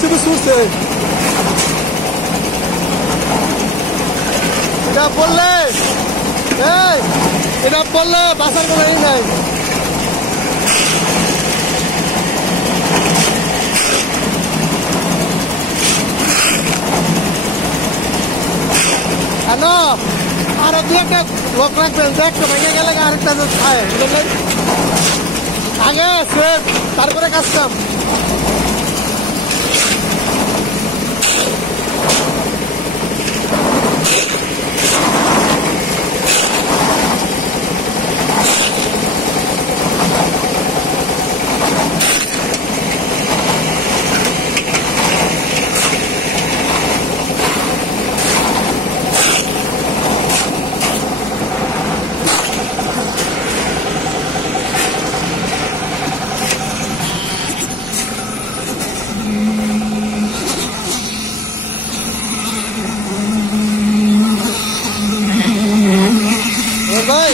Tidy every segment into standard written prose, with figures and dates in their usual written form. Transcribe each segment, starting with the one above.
শুধু শুনছে এটা বললে বাসার কোনো নাই। হ্যালো, আরো দু একটা লোক রাখবেন, একটা ভেঙে গেলে আরেকটা খায় আগে তারপরে কাজ কাম। ভাই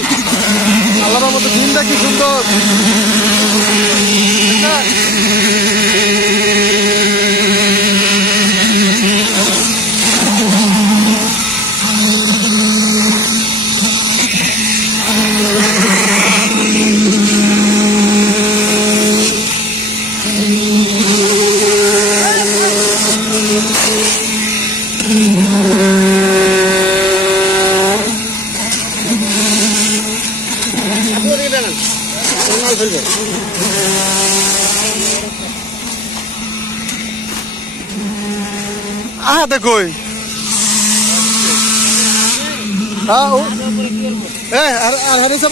আল্লাহর মতো দিনটা কি সুন্দর। দেখো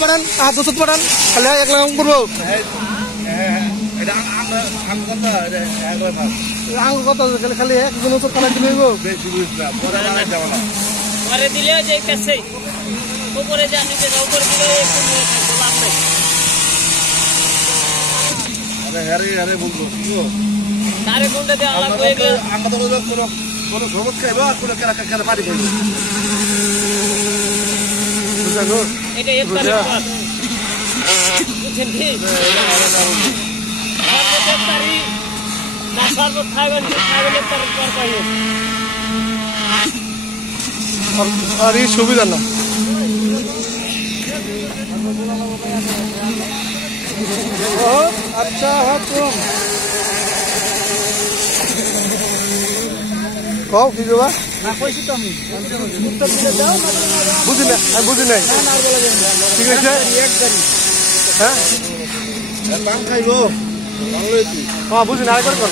পড়ান দুশো পড়ান খালি এক লাখ করবো আঙুর কত খালি একজন ওষুধ খালাই দিলে দিলে যাইতেছে উপরে যা নিচে যাও করে দিলে লাভ নাই। আরে আরে বলবো তারে কোনটা দিয়ে আলাদা হয়ে গেল আমরা তো কোনো শরবত খাইবো আর কোনো কেনা কেনা পানি খাইবো বুঝালো এটা ইফতারি পর বুঝছেন কি ইফতারি না শরবত খাইবেন ইফতারি পর খাইবেন আর এই সুবিধা না अच्छा है तुम कहो की जवा ना पैसे तो আমি उत्तर দিলে দাও না বুঝি না আমি বুঝি নাই ঠিক আছে এক গাড়ি হ্যাঁ দাম খাইবো বাংলায় কি হ্যাঁ বুঝি না আরেকবার কর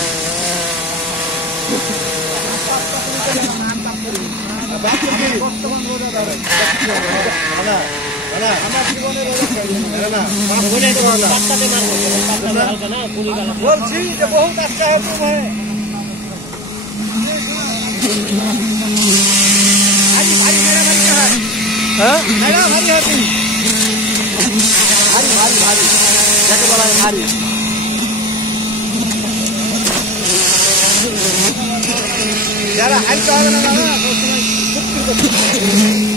বর্তমান রোজা দাও না না আমার জীবনে রোজা খাইবে না বাপ বলে তো না পাত্তাতে মারবো পাত্তাতে হালকা না পুরি গালা বলছি যে বহুত अच्छा है तुम है भारी भारी मेरा भारी क्या है हां मेरा भारी है तुम भारी भारी भारी जाके बोला है भारी यार हाई तो आगे ना ना